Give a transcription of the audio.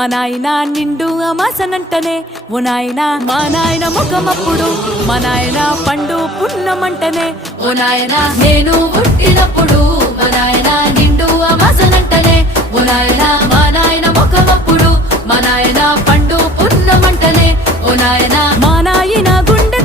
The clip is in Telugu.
మా నాయన నిండు అమాసనంటనే ఓ నాయన మా నాయన ముఖమప్పుడు మా నాయన పండు పున్నమంటనే ఓ నాయన నేను పుట్టినప్పుడు మా నాయన నిండు అమాసనంటనే ఓ నాయన మా నాయన ముఖమప్పుడు మా నాయన పండు పున్నమంటనే ఓ నాయన మా నాయన గుండె